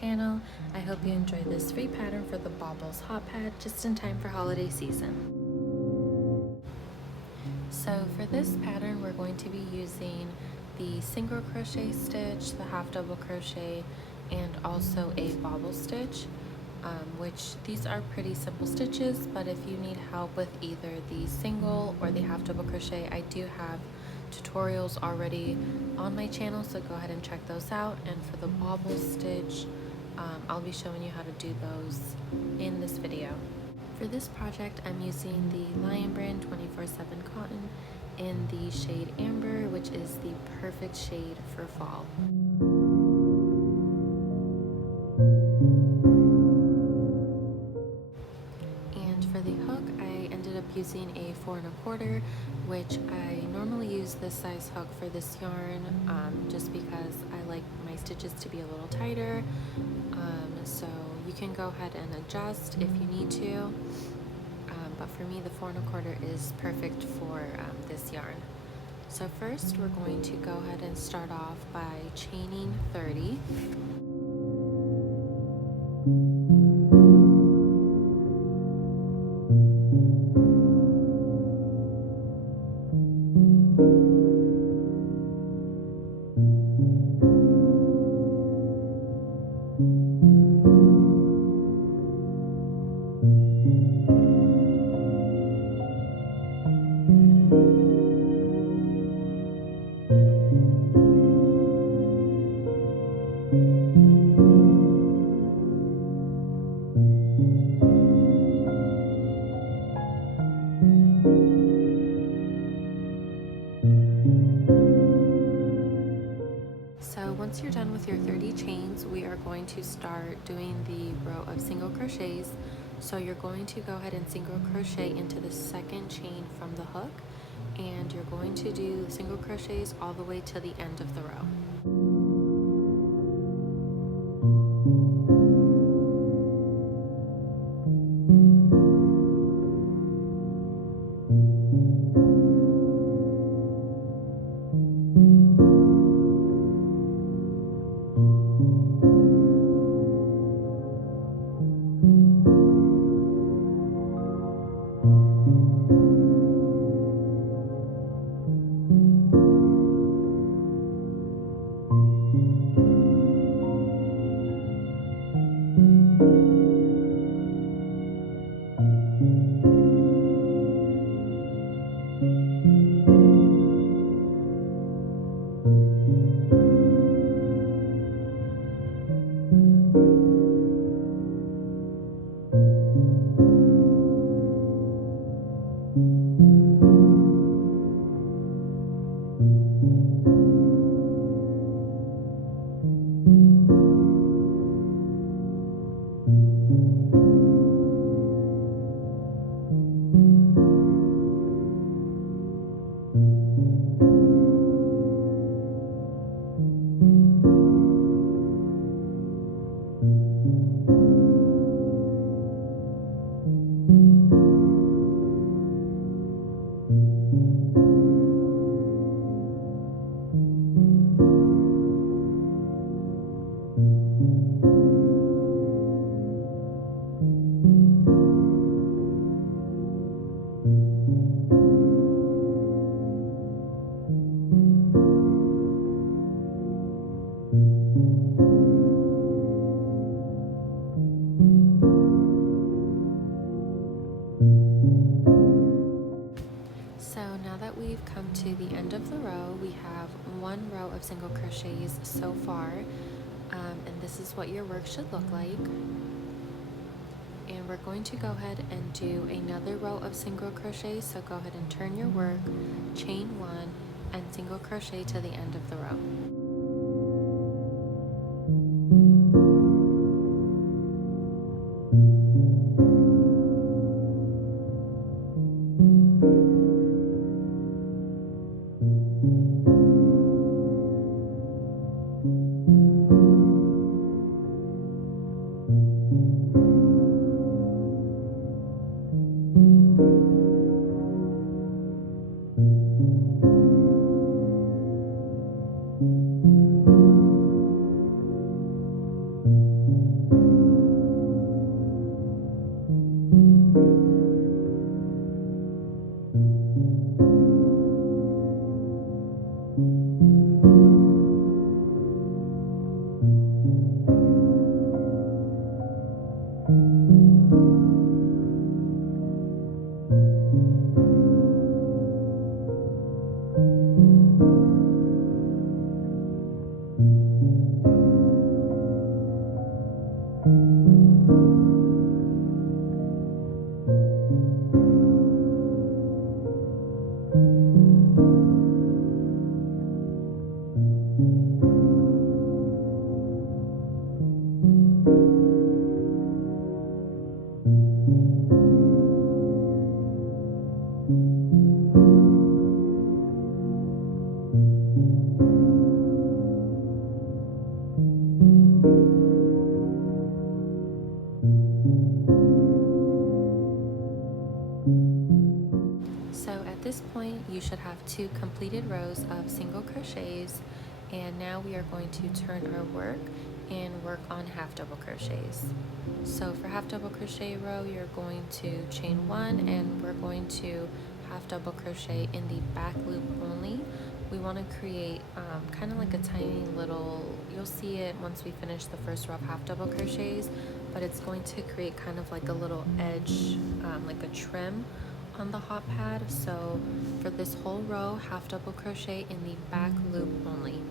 channel. I hope you enjoyed this free pattern for the Bobbles hot pad just in time for holiday season. So for this pattern, we're going to be using the single crochet stitch, the half double crochet, and also a bobble stitch, which these are pretty simple stitches, but if you need help with either the single or the half double crochet, I do have tutorials already on my channel, so go ahead and check those out. And for the bobble stitch, I'll be showing you how to do those in this video. For this project, I'm using the Lion brand 24/7 cotton in the shade Amber, which is the perfect shade for fall. And for the hook, I ended up using a 4 1/4, which I normally use this size hook for this yarn, just because I like my stitches to be a little tighter. So you can go ahead and adjust if you need to. But for me, the 4 1/4 is perfect for this yarn. So first, we're going to go ahead and start off by chaining 30. Once you're done with your 30 chains, we are going to start doing the row of single crochets. So you're going to go ahead and single crochet into the second chain from the hook, and you're going to do single crochets all the way to the end of the row. We've come to the end of the row. We have one row of single crochets so far, and this is what your work should look like. And we're going to go ahead and do another row of single crochets, so go ahead and turn your work, chain 1, and single crochet to the end of the row. So at this point, you should have 2 completed rows of single crochets, and now we are going to turn our work and work on half double crochets. So for half double crochet row, you're going to chain 1, and we're going to half double crochet in the back loop only. We want to create kind of like a tiny little, you'll see it once we finish the first row of half double crochets, but it's going to create kind of like a little edge, like a trim on the hot pad. So for this whole row, half double crochet in the back loop only.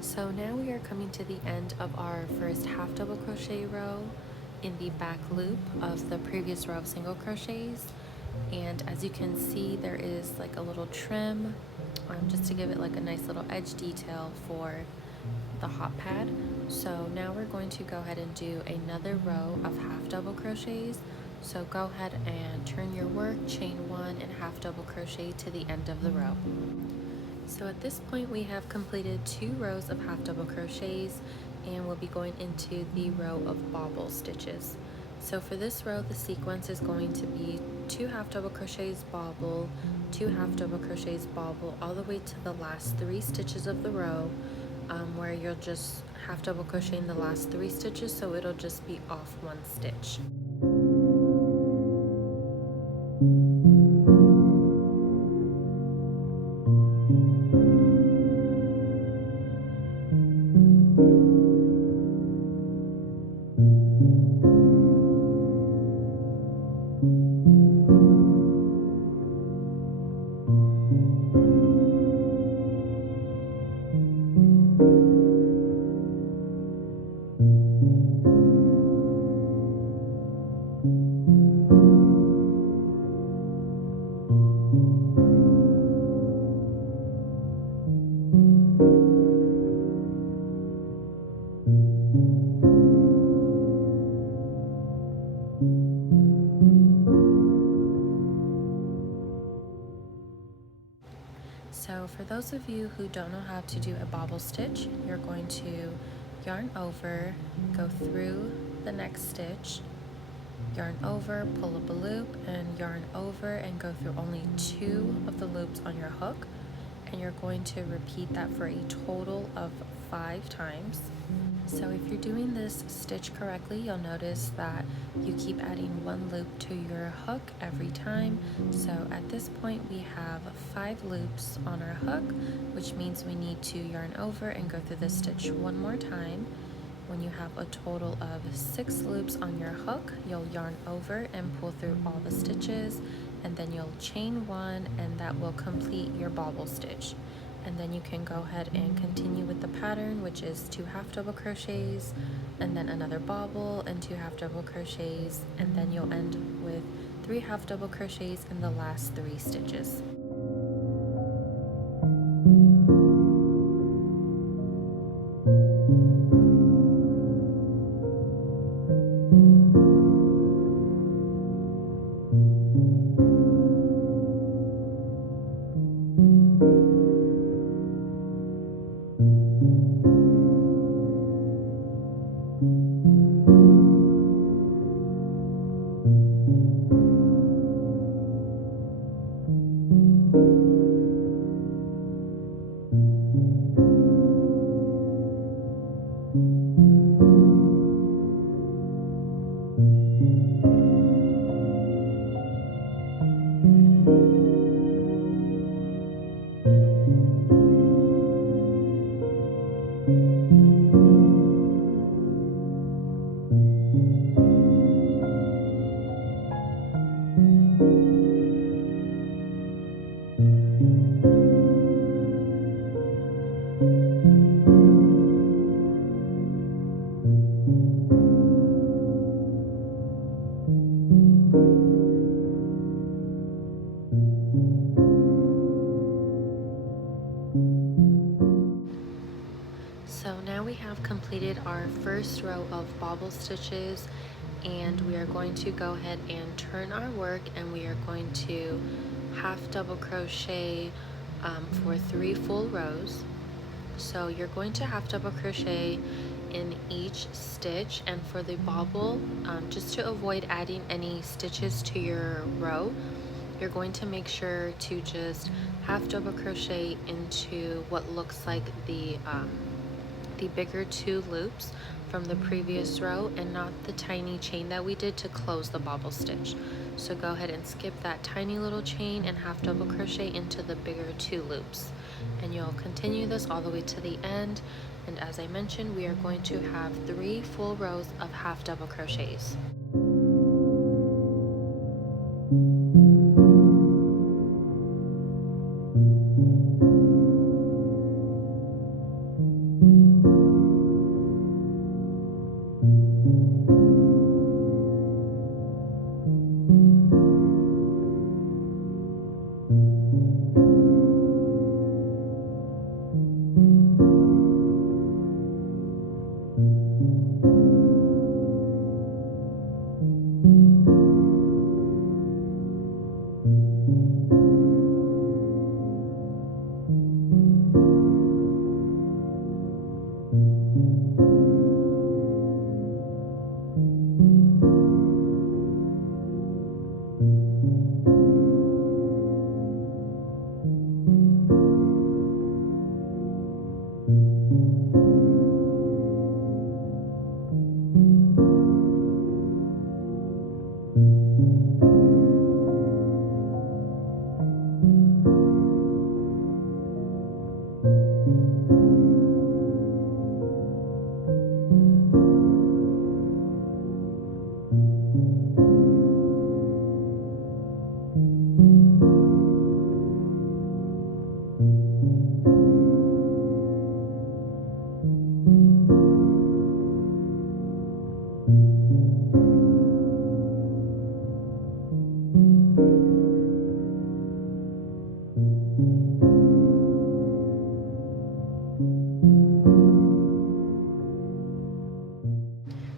So now we are coming to the end of our first half double crochet row in the back loop of the previous row of single crochets, and as you can see, there is like a little trim just to give it like a nice little edge detail for the hot pad. So now we're going to go ahead and do another row of half double crochets. So go ahead and turn your work, chain 1 and half double crochet to the end of the row. So at this point we have completed 2 rows of half double crochets, and we'll be going into the row of bobble stitches. So for this row, the sequence is going to be 2 half double crochets bobble, 2 half double crochets bobble, all the way to the last 3 stitches of the row, where you'll just half double crochet in the last 3 stitches, so it'll just be off 1 stitch. So for those of you who don't know how to do a bobble stitch, you're going to yarn over, go through the next stitch, yarn over, pull up a loop, and yarn over and go through only 2 of the loops on your hook, and you're going to repeat that for a total of 5 times. So if you're doing this stitch correctly, you'll notice that you keep adding 1 loop to your hook every time. So at this point we have 5 loops on our hook, which means we need to yarn over and go through this stitch 1 more time, When you have a total of 6 loops on your hook, you'll yarn over and pull through all the stitches, and then you'll chain 1, and that will complete your bobble stitch. And then you can go ahead and continue with the pattern, which is 2 half double crochets and then another bobble and 2 half double crochets, and then you'll end with 3 half double crochets in the last 3 stitches. So now we have completed our first row of bobble stitches, and we are going to go ahead and turn our work, and we are going to half double crochet for 3 full rows. So you're going to half double crochet in each stitch, and for the bobble, just to avoid adding any stitches to your row, you're going to make sure to just half double crochet into what looks like the bigger 2 loops from the previous row, and not the tiny chain that we did to close the bobble stitch. So go ahead and skip that tiny little chain and half double crochet into the bigger 2 loops, and you'll continue this all the way to the end. And as I mentioned, we are going to have 3 full rows of half double crochets.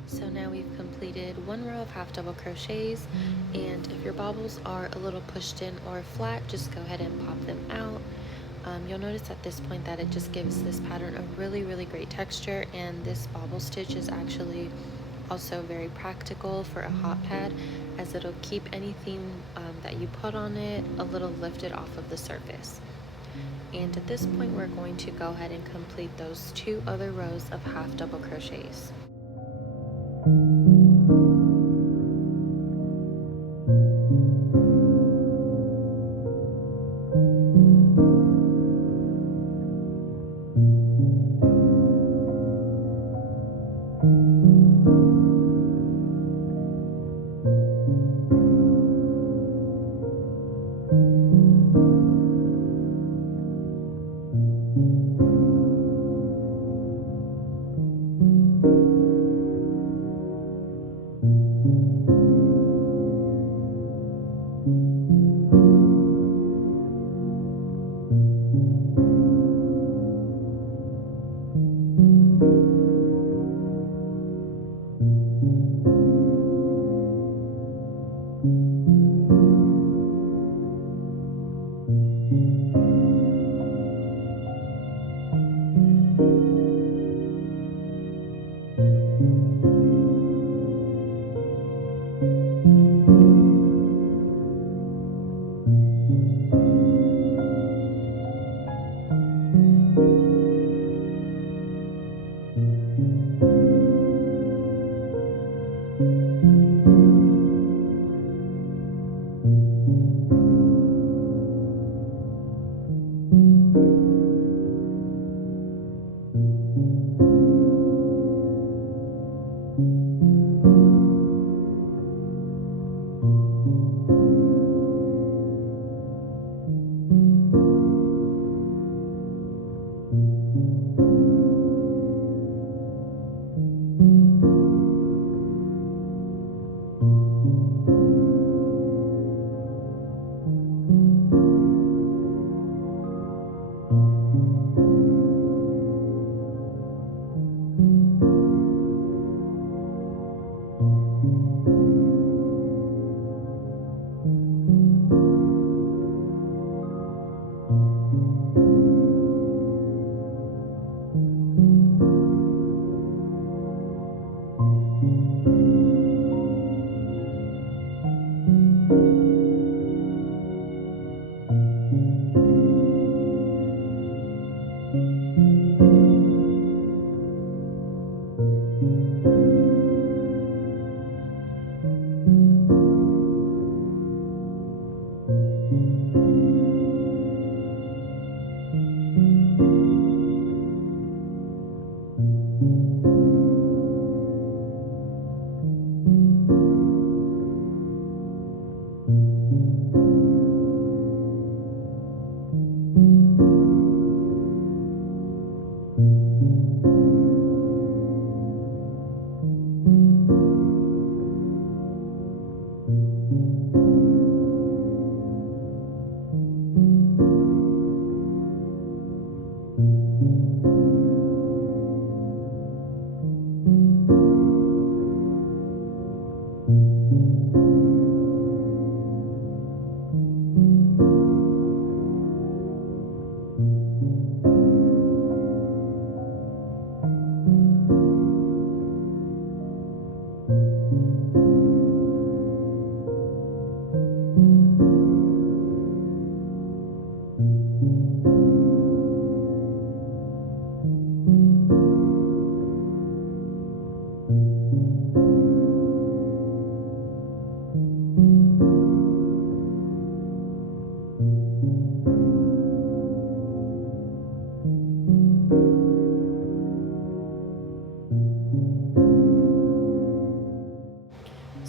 So now we've completed 1 row of half double crochets, and if your bobbles are a little pushed in or flat, just go ahead and pop them out. You'll notice at this point that it just gives this pattern a really great texture, and this bobble stitch is actually also very practical for a hot pad, as it'll keep anything that you put on it a little lifted off of the surface. And at this point, we're going to go ahead and complete those 2 other rows of half double crochets.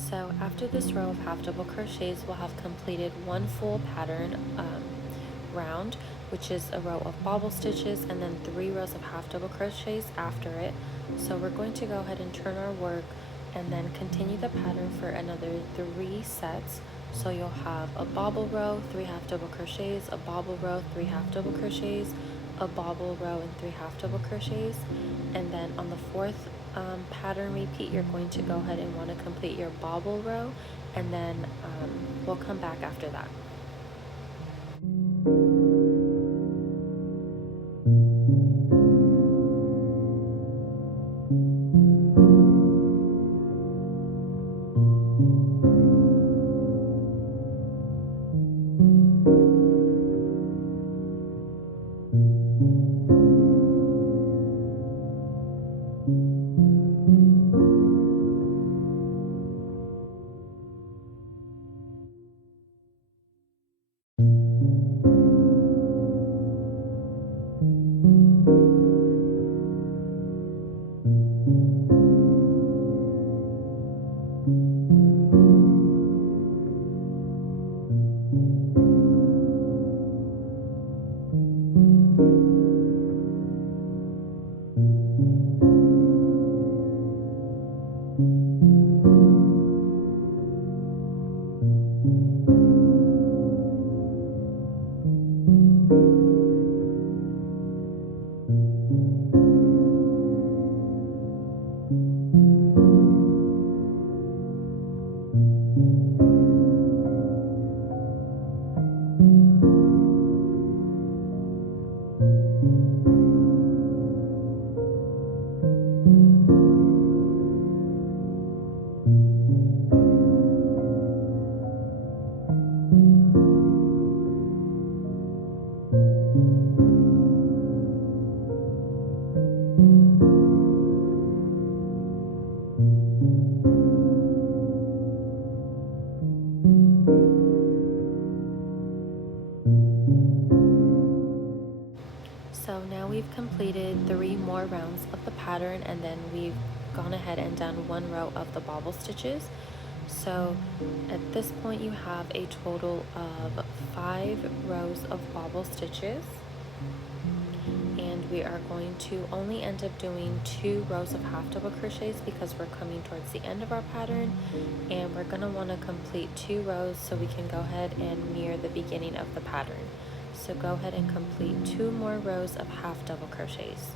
So after this row of half double crochets, we'll have completed one full pattern round, which is a row of bobble stitches and then 3 rows of half double crochets after it. So we're going to go ahead and turn our work and then continue the pattern for another 3 sets. So you'll have a bobble row, 3 half double crochets, a bobble row, 3 half double crochets, a bobble row and 3 half double crochets, and then on the 4th pattern repeat, you're going to go ahead and want to complete your bobble row, and then we'll come back after that. completed 3 more rounds of the pattern, and then we've gone ahead and done 1 row of the bobble stitches. So at this point you have a total of 5 rows of bobble stitches, and we are going to only end up doing 2 rows of half double crochets because we're coming towards the end of our pattern, and we're going to want to complete 2 rows so we can go ahead and mirror the beginning of the pattern. So go ahead and complete 2 more rows of half double crochets.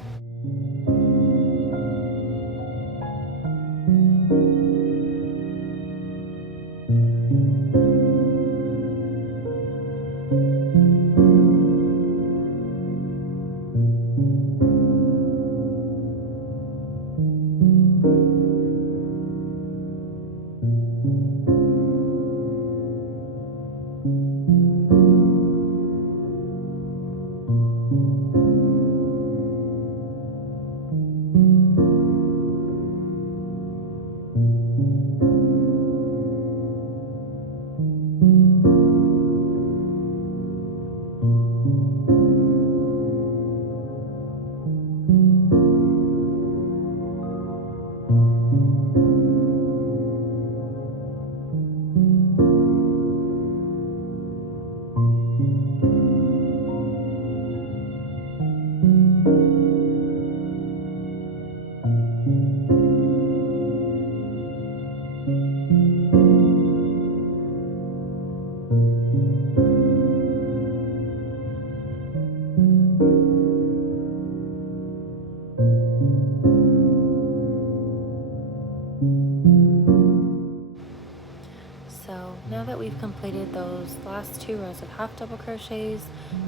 So now that we've completed those last 2 rows of half double crochets,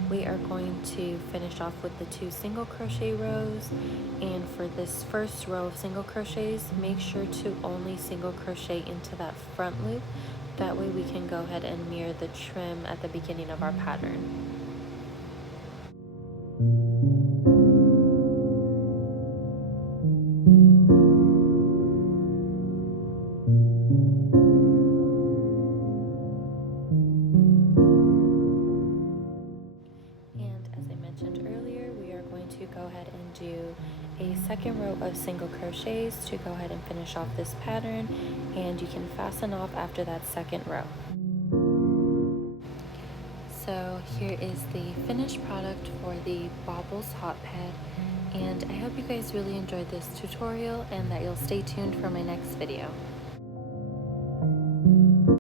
we are going to finish off with the 2 single crochet rows. And for this first row of single crochets, make sure to only single crochet into that front loop. That way we can go ahead and mirror the trim at the beginning of our pattern. To go ahead and do a second row of single crochets to go ahead and finish off this pattern, and you can fasten off after that second row. So here is the finished product for the Bobbles hot pad, and I hope you guys really enjoyed this tutorial and that you'll stay tuned for my next video.